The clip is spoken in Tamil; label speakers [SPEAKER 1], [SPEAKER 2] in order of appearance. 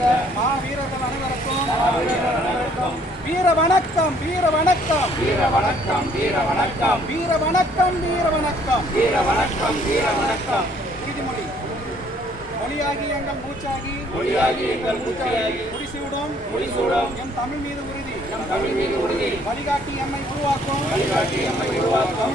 [SPEAKER 1] வந்த மா வீரர்கள் அனைவருக்கும் வீர வணக்கம் வீர வணக்கம். வீர வணக்கம் வீர வணக்கம். வீர வணக்கம் வீர வணக்கம் வீர வணக்கம் வீர வணக்கம் உறுதிமொழி மொழியாகி எங்கள் மூச்சாகி மொழியாகி எங்கள் மூச்சாகி முடிசூடும் முடிசூடும் எம் தமிழ் மீது உறுதி. எம் தமிழ் மீது உறுதி. வழிகாட்டி எம்மை உருவாக்கும். வழிகாட்டி எம்மை உருவாக்கும்.